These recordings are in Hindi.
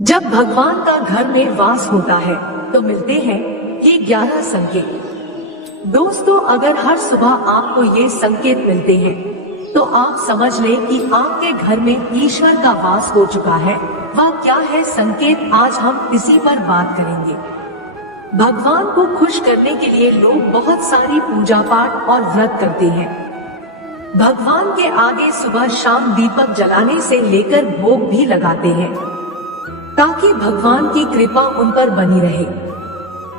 जब भगवान का घर में वास होता है तो मिलते हैं ये 11 संकेत। दोस्तों, अगर हर सुबह आपको ये संकेत मिलते हैं तो आप समझ लें कि आपके घर में ईश्वर का वास हो चुका है। वह क्या है संकेत, आज हम इसी पर बात करेंगे। भगवान को खुश करने के लिए लोग बहुत सारी पूजा पाठ और व्रत करते हैं। भगवान के आगे सुबह शाम दीपक जलाने से लेकर भोग भी लगाते हैं ताकि भगवान की कृपा उन पर बनी रहे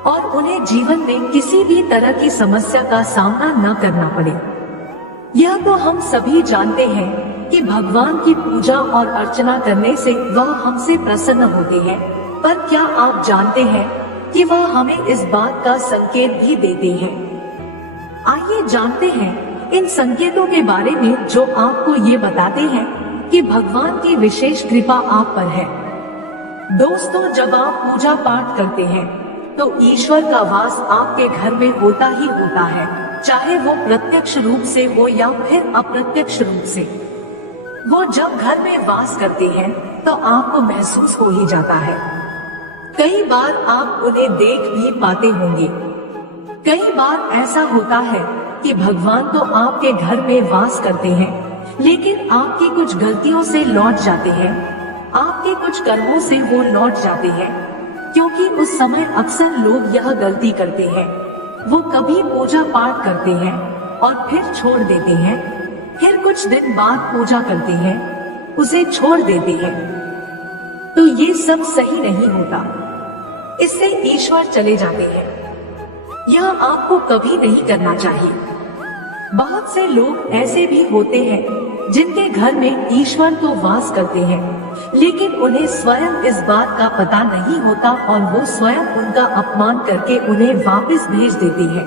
और उन्हें जीवन में किसी भी तरह की समस्या का सामना न करना पड़े। यह तो हम सभी जानते हैं कि भगवान की पूजा और अर्चना करने से वह हमसे प्रसन्न होते हैं, पर क्या आप जानते हैं कि वह हमें इस बात का संकेत भी देते हैं। आइए जानते हैं इन संकेतों के बारे में जो आपको ये बताते हैं कि भगवान की विशेष कृपा आप पर है। दोस्तों, जब आप पूजा पाठ करते हैं तो ईश्वर का वास आपके घर में होता ही होता है, चाहे वो प्रत्यक्ष रूप से हो या फिर अप्रत्यक्ष रूप से। वो जब घर में वास करते हैं तो आपको महसूस हो ही जाता है। कई बार आप उन्हें देख भी पाते होंगे। कई बार ऐसा होता है कि भगवान तो आपके घर में वास करते हैं, लेकिन आपकी कुछ गलतियों से लौट जाते हैं, आपके कुछ कर्मों से वो लौट जाते हैं, क्योंकि उस समय अक्सर लोग यह गलती करते हैं। वो कभी पूजा पाठ करते हैं और फिर छोड़ देते हैं, फिर कुछ दिन बाद पूजा करते हैं, उसे छोड़ देते हैं। तो ये सब सही नहीं होता, इससे ईश्वर चले जाते हैं। यह आपको कभी नहीं करना चाहिए। बहुत से लोग ऐसे भी होते हैं जिनके घर में ईश्वर तो वास करते हैं, लेकिन उन्हें स्वयं इस बात का पता नहीं होता और वो स्वयं उनका अपमान करके उन्हें वापस भेज देते हैं,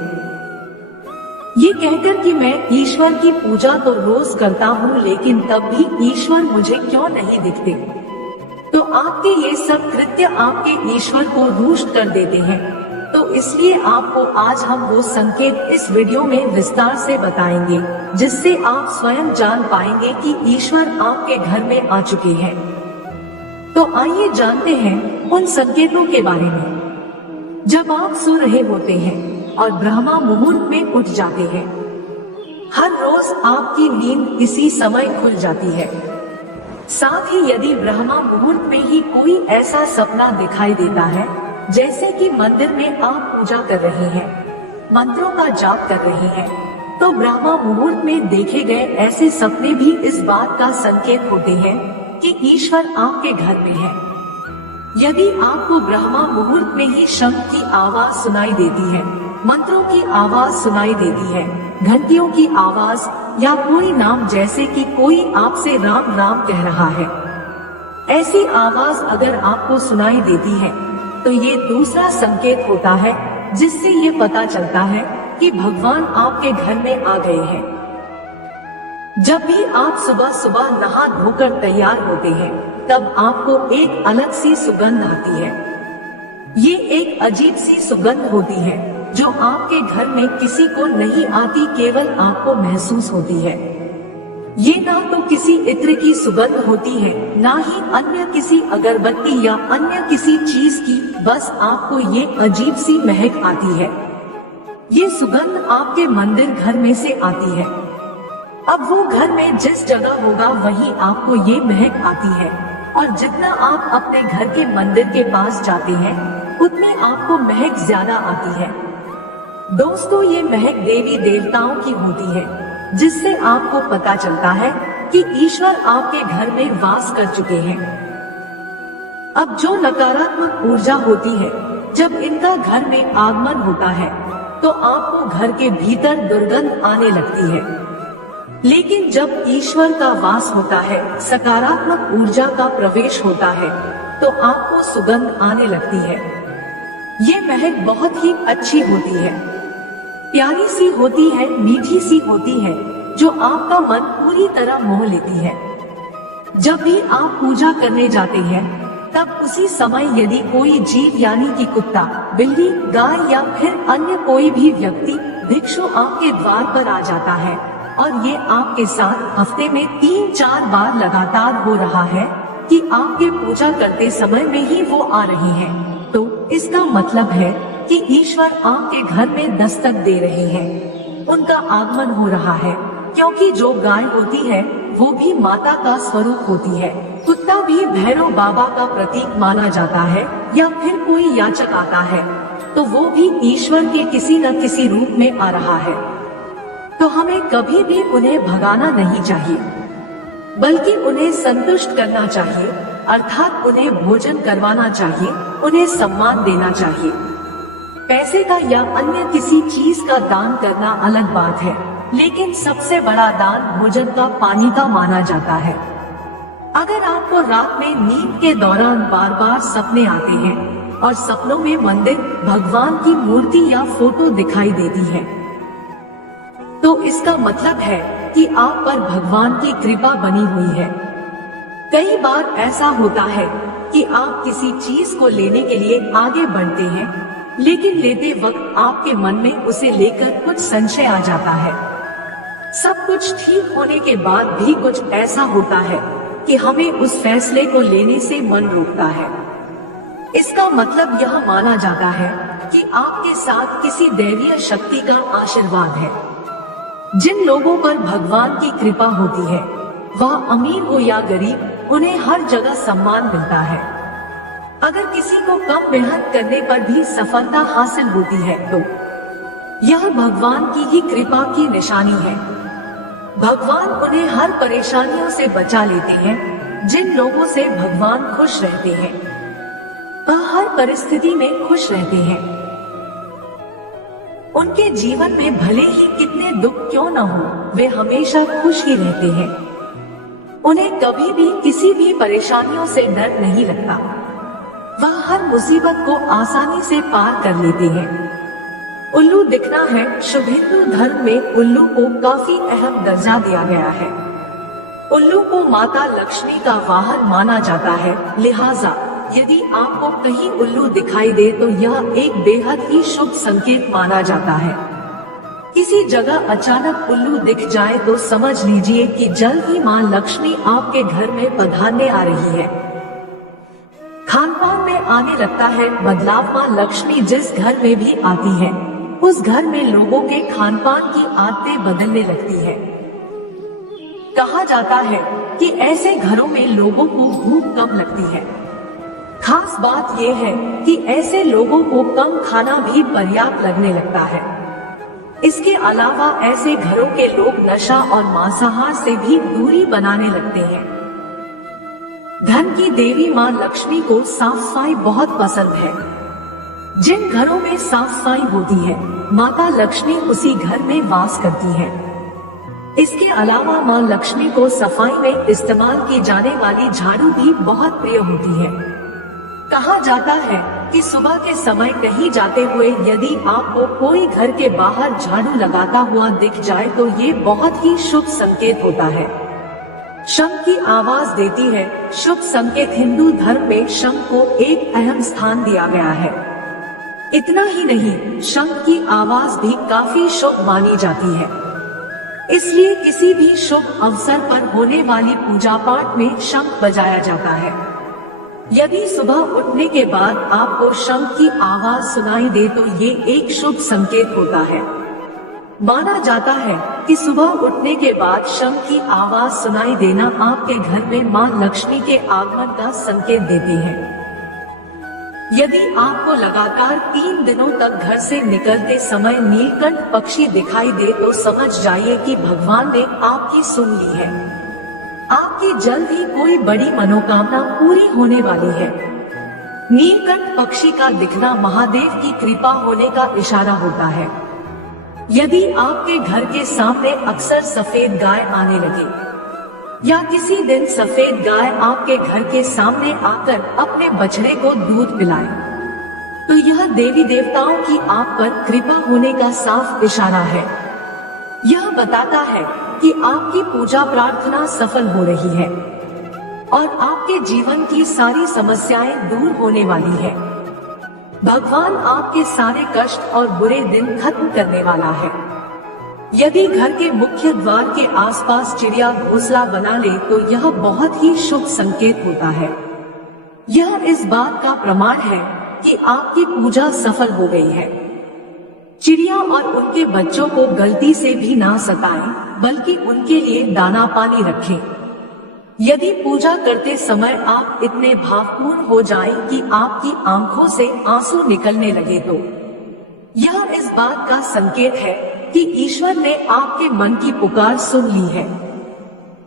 ये कहकर कि मैं ईश्वर की पूजा तो रोज करता हूँ, लेकिन तब भी ईश्वर मुझे क्यों नहीं दिखते। तो आपके ये सब कृत्य आपके ईश्वर को रुष्ट कर देते हैं। तो इसलिए आपको आज हम वो संकेत इस वीडियो में विस्तार से बताएंगे, जिससे आप स्वयं जान पाएंगे कि ईश्वर आपके घर में आ चुके हैं। तो आइए जानते हैं उन संकेतों के बारे में। जब आप सो रहे होते हैं और ब्रह्मा मुहूर्त में उठ जाते हैं, हर रोज आपकी नींद इसी समय खुल जाती है। साथ ही यदि ब्रह्मा मुहूर्त में ही कोई ऐसा सपना दिखाई देता है, जैसे कि मंदिर में आप पूजा कर रहे हैं, मंत्रों का जाप कर रहे हैं, तो ब्रह्मा मुहूर्त में देखे गए ऐसे सपने भी इस बात का संकेत होते हैं कि ईश्वर आपके घर में है। यदि आपको ब्रह्मा मुहूर्त में ही शंख की आवाज सुनाई देती है, मंत्रों की आवाज सुनाई देती है, घंटियों की आवाज या कोई नाम, जैसे कि कोई आपसे राम राम कह रहा है, ऐसी आवाज अगर आपको सुनाई देती है तो ये दूसरा संकेत होता है, जिससे ये पता चलता है कि भगवान आपके घर में आ गए हैं। जब भी आप सुबह सुबह नहा धोकर तैयार होते हैं, तब आपको एक अलग सी सुगंध आती है। ये एक अजीब सी सुगंध होती है जो आपके घर में किसी को नहीं आती, केवल आपको महसूस होती है। ये ना तो किसी इत्र की सुगंध होती है, ना ही अन्य किसी अगरबत्ती या अन्य किसी चीज की, बस आपको ये अजीब सी महक आती है। ये सुगंध आपके मंदिर घर में से आती है। अब वो घर में जिस जगह होगा वहीं आपको ये महक आती है, और जितना आप अपने घर के मंदिर के पास जाते हैं, उतनी आपको महक ज्यादा आती है। दोस्तों, ये महक देवी देवताओं की होती है, जिससे आपको पता चलता है कि ईश्वर आपके घर में वास कर चुके हैं। अब जो नकारात्मक ऊर्जा होती है, जब इनका घर में आगमन होता है तो आपको घर के भीतर दुर्गंध आने लगती है, लेकिन जब ईश्वर का वास होता है, सकारात्मक ऊर्जा का प्रवेश होता है, तो आपको सुगंध आने लगती है। ये महक बहुत ही अच्छी होती है, प्यारी सी होती है, मीठी सी होती है, जो आपका मन पूरी तरह मोह लेती है। जब भी आप पूजा करने जाते हैं, तब उसी समय यदि कोई जीव यानी कि कुत्ता, बिल्ली, गाय या फिर अन्य कोई भी व्यक्ति भिक्षु आपके द्वार पर आ जाता है और ये आपके साथ हफ्ते में 3-4 बार लगातार हो रहा है, कि आपके पूजा करते समय में ही वो आ रही हैं, तो इसका मतलब है कि ईश्वर आपके घर में दस्तक दे रहे हैं, उनका आगमन हो रहा है। क्योंकि जो गाय होती है वो भी माता का स्वरूप होती है। कुत्ता भी भैरव बाबा का प्रतीक माना जाता है, या फिर कोई याचक आता है तो वो भी ईश्वर के किसी न किसी रूप में आ रहा है। तो हमें कभी भी उन्हें भगाना नहीं चाहिए, बल्कि उन्हें संतुष्ट करना चाहिए, अर्थात उन्हें भोजन करवाना चाहिए, उन्हें सम्मान देना चाहिए। पैसे का या अन्य किसी चीज का दान करना अलग बात है, लेकिन सबसे बड़ा दान भोजन का, पानी का माना जाता है। अगर आपको रात में नींद के दौरान बार बार सपने आते हैं और सपनों में मंदिर, भगवान की मूर्ति या फोटो दिखाई देती है, तो इसका मतलब है कि आप पर भगवान की कृपा बनी हुई है। कई बार ऐसा होता है कि आप किसी चीज को लेने के लिए आगे बढ़ते हैं, लेकिन लेते वक्त आपके मन में उसे लेकर कुछ संशय आ जाता है। सब कुछ ठीक होने के बाद भी कुछ ऐसा होता है कि हमें उस फैसले को लेने से मन रोकता है। इसका मतलब यह माना जाता है कि आपके साथ किसी दैवीय शक्ति का आशीर्वाद है। जिन लोगों पर भगवान की कृपा होती है, वह अमीर हो या गरीब, उन्हें हर जगह सम्मान मिलता है। अगर किसी को कम मेहनत करने पर भी सफलता हासिल होती है तो यह भगवान की ही कृपा की निशानी है। भगवान उन्हें हर परेशानियों से बचा लेते हैं। जिन लोगों से भगवान खुश रहते हैं, वह हर परिस्थिति में खुश रहते हैं। उनके जीवन में भले ही कितने दुख क्यों न हो, वे हमेशा खुश ही रहते हैं। उन्हें कभी भी किसी भी परेशानियों से डर नहीं लगता। वह हर मुसीबत को आसानी से पार कर लेते हैं। उल्लू दिखना है। शुभ हिंदू धर्म में उल्लू को काफी अहम दर्जा दिया गया है। उल्लू को माता लक्ष्मी का वाहन माना जाता है, लिहाजा यदि आपको कहीं उल्लू दिखाई दे तो यह एक बेहद ही शुभ संकेत माना जाता है। किसी जगह अचानक उल्लू दिख जाए तो समझ लीजिए कि जल्द ही मां लक्ष्मी आपके घर में पधारने आ रही है। खानपान में आने लगता है बदलाव। मां लक्ष्मी जिस घर में भी आती है, उस घर में लोगों के खानपान की आदतें बदलने लगती है। कहा जाता है कि ऐसे घरों में लोगों को भूख कम लगती है। खास बात यह है कि ऐसे लोगों को कम खाना भी पर्याप्त लगने लगता है। इसके अलावा ऐसे घरों के लोग नशा और मांसाहार से भी दूरी बनाने लगते हैं। धन की देवी मां लक्ष्मी को साफ सफाई बहुत पसंद है। जिन घरों में साफ सफाई होती है, माता लक्ष्मी उसी घर में वास करती है। इसके अलावा मां लक्ष्मी को सफाई में इस्तेमाल की जाने वाली झाड़ू भी बहुत प्रिय होती है। कहा जाता है कि सुबह के समय कहीं जाते हुए यदि आपको कोई घर के बाहर झाड़ू लगाता हुआ दिख जाए तो ये बहुत ही शुभ संकेत होता है। शंख की आवाज देती है। शुभ संकेत। हिंदू धर्म में शंख को एक अहम स्थान दिया गया है। इतना ही नहीं, शंख की आवाज भी काफी शुभ मानी जाती है। इसलिए किसी भी शुभ अवसर पर होने वाली पूजा पाठ में शंख बजाया जाता है। यदि सुबह उठने के बाद आपको शंख की आवाज सुनाई दे तो ये एक शुभ संकेत होता है। माना जाता है कि सुबह उठने के बाद शंख की आवाज सुनाई देना आपके घर में मां लक्ष्मी के आगमन का संकेत देते हैं। यदि आपको लगातार 3 दिनों तक घर से निकलते समय नीलकंठ पक्षी दिखाई दे तो समझ जाइए कि भगवान ने आपकी सुन ली है। आपकी जल्द ही कोई बड़ी मनोकामना पूरी होने वाली है। नीलकंठ पक्षी का दिखना महादेव की कृपा होने का इशारा होता है। यदि आपके घर के सामने अक्सर सफेद गाय आने लगे या किसी दिन सफेद गाय आपके घर के सामने आकर अपने बछड़े को दूध पिलाए, तो यह देवी देवताओं की आप पर कृपा होने का साफ इशारा है। यह बताता है कि आपकी पूजा प्रार्थना सफल हो रही है और आपके जीवन की सारी समस्याएं दूर होने वाली है। भगवान आपके सारे कष्ट और बुरे दिन खत्म करने वाला है। यदि घर के मुख्य द्वार के आसपास चिड़िया घोंसला बना ले तो यह बहुत ही शुभ संकेत होता है। यह इस बात का प्रमाण है कि आपकी पूजा सफल हो गई है। चिड़िया और उनके बच्चों को गलती से भी ना सताएं, बल्कि उनके लिए दाना पानी रखें। यदि पूजा करते समय आप इतने भावपूर्ण हो जाएं कि आपकी आंखों से आंसू निकलने लगे तो यह इस बात का संकेत है कि ईश्वर ने आपके मन की पुकार सुन ली है।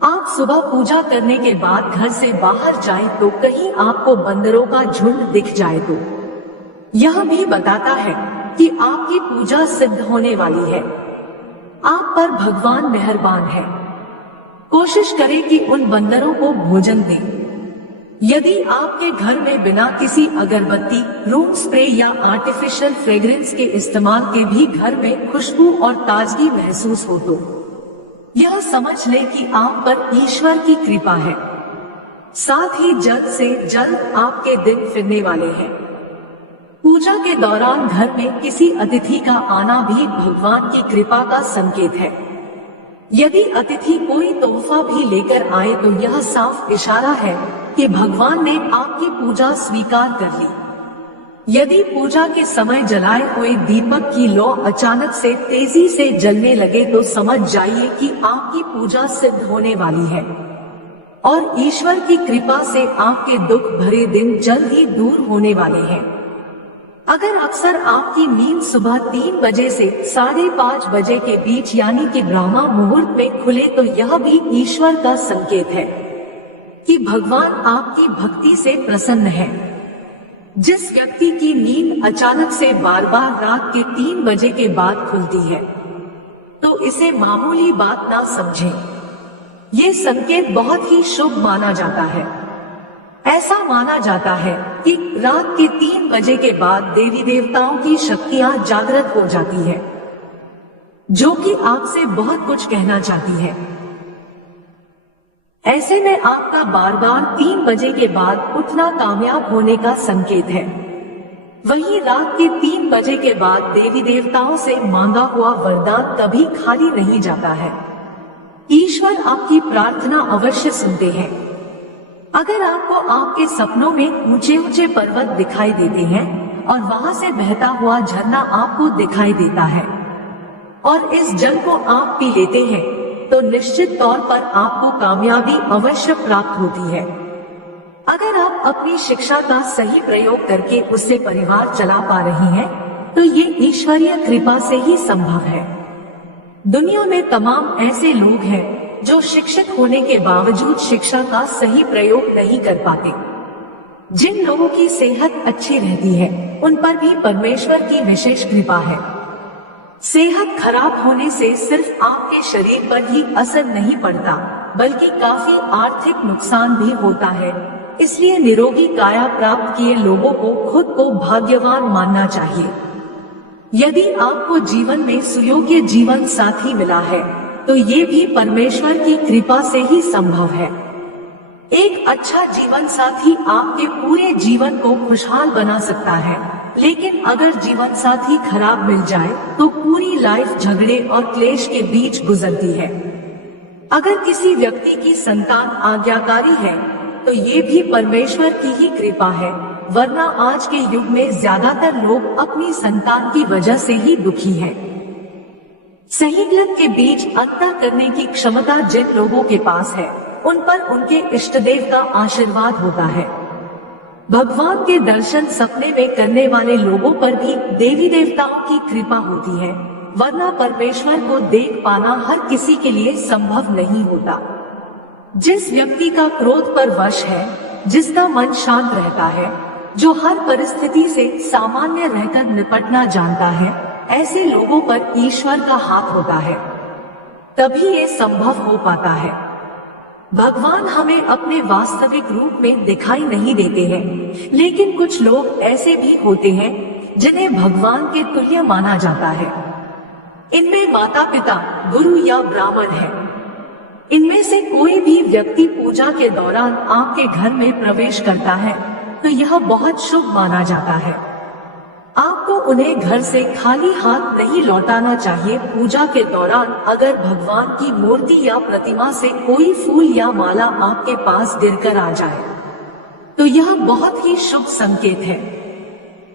आप सुबह पूजा करने के बाद घर से बाहर जाएं तो कहीं आपको बंदरों का झुंड दिख जाए तो यह भी बताता है कि आपकी पूजा सिद्ध होने वाली है। आप पर भगवान मेहरबान है। कोशिश करें कि उन बंदरों को भोजन दें। यदि आपके घर में बिना किसी अगरबत्ती, रूम स्प्रे या आर्टिफिशियल फ्रेग्रेंस के इस्तेमाल के भी घर में खुशबू और ताजगी महसूस हो तो यह समझ ले कि आप पर ईश्वर की कृपा है। साथ ही जल्द से जल्द आपके दिन फिरने वाले हैं। पूजा के दौरान घर में किसी अतिथि का आना भी भगवान की कृपा का संकेत है। यदि अतिथि कोई तोहफा भी लेकर आए तो यह साफ इशारा है कि भगवान ने आपकी पूजा स्वीकार कर ली। यदि पूजा के समय जलाए हुए दीपक की लौ अचानक से तेजी से जलने लगे तो समझ जाइए कि आपकी पूजा सिद्ध होने वाली है और ईश्वर की कृपा से आपके दुख भरे दिन जल्द ही दूर होने वाले हैं। अगर अक्सर आपकी नींद सुबह 3 बजे से 5:30 बजे के बीच यानी कि ब्रह्मा मुहूर्त में खुले तो यह भी ईश्वर का संकेत है कि भगवान आपकी भक्ति से प्रसन्न है। जिस व्यक्ति की नींद अचानक से बार बार रात के 3 बजे के बाद खुलती है तो इसे मामूली बात ना समझें। ये संकेत बहुत ही शुभ माना जाता है। ऐसा माना जाता है कि रात के 3 बजे के बाद देवी देवताओं की शक्तियां जागृत हो जाती है, जो कि आपसे बहुत कुछ कहना चाहती है। ऐसे में आपका बार बार 3 बजे के बाद उठना कामयाब होने का संकेत है। वहीं रात के 3 बजे के बाद देवी देवताओं से मांगा हुआ वरदान कभी खाली नहीं जाता है। ईश्वर आपकी प्रार्थना अवश्य सुनते हैं। अगर आपको आपके सपनों में ऊंचे ऊंचे पर्वत दिखाई देते हैं और वहां से बहता हुआ झरना आपको दिखाई देता है और इस जल को आप पी लेते हैं तो निश्चित तौर पर आपको कामयाबी अवश्य प्राप्त होती है। अगर आप अपनी शिक्षा का सही प्रयोग करके उससे परिवार चला पा रही हैं, तो ये ईश्वरीय कृपा से ही संभव है। दुनिया में तमाम ऐसे लोग हैं जो शिक्षित होने के बावजूद शिक्षा का सही प्रयोग नहीं कर पाते। जिन लोगों की सेहत अच्छी रहती है उन पर भी परमेश्वर की विशेष कृपा है। सेहत खराब होने से सिर्फ आपके शरीर पर ही असर नहीं पड़ता, बल्कि काफी आर्थिक नुकसान भी होता है। इसलिए निरोगी काया प्राप्त किए लोगों को खुद को भाग्यवान मानना चाहिए। यदि आपको जीवन में सुयोग्य जीवन साथी मिला है तो ये भी परमेश्वर की कृपा से ही संभव है। एक अच्छा जीवन साथी आपके पूरे जीवन को खुशहाल बना सकता है, लेकिन अगर जीवन साथी खराब मिल जाए तो पूरी लाइफ झगड़े और क्लेश के बीच गुजरती है। अगर किसी व्यक्ति की संतान आज्ञाकारी है तो ये भी परमेश्वर की ही कृपा है, वरना आज के युग में ज्यादातर लोग अपनी संतान की वजह से ही दुखी हैं। सही गलत के बीच अंतर करने की क्षमता जिन लोगों के पास है उन पर उनके इष्टदेव का आशीर्वाद होता है। भगवान के दर्शन सपने में करने वाले लोगों पर भी देवी देवताओं की कृपा होती है, वरना परमेश्वर को देख पाना हर किसी के लिए संभव नहीं होता। जिस व्यक्ति का क्रोध पर वश है, जिसका मन शांत रहता है, जो हर परिस्थिति से सामान्य रहकर निपटना जानता है, ऐसे लोगों पर ईश्वर का हाथ होता है, तभी ये संभव हो पाता है। भगवान हमें अपने वास्तविक रूप में दिखाई नहीं देते हैं, लेकिन कुछ लोग ऐसे भी होते हैं जिन्हें भगवान के तुल्य माना जाता है। इनमें माता पिता, गुरु या ब्राह्मण है। इनमें से कोई भी व्यक्ति पूजा के दौरान आपके घर में प्रवेश करता है तो यह बहुत शुभ माना जाता है। आप आपको उन्हें घर से खाली हाथ नहीं लौटाना चाहिए। पूजा के दौरान अगर भगवान की मूर्ति या प्रतिमा से कोई फूल या माला आपके पास गिरकर आ जाए तो यह बहुत ही शुभ संकेत है।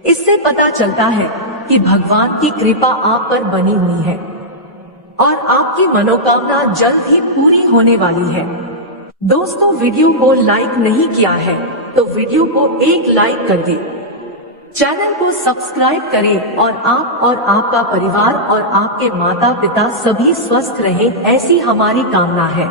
इससे पता चलता है कि भगवान की कृपा आप पर बनी हुई है और आपकी मनोकामना जल्द ही पूरी होने वाली है। दोस्तों, वीडियो को लाइक नहीं किया है तो वीडियो को एक लाइक कर दें, चैनल को सब्सक्राइब करें और आप और आपका परिवार और आपके माता पिता सभी स्वस्थ रहें, ऐसी हमारी कामना है।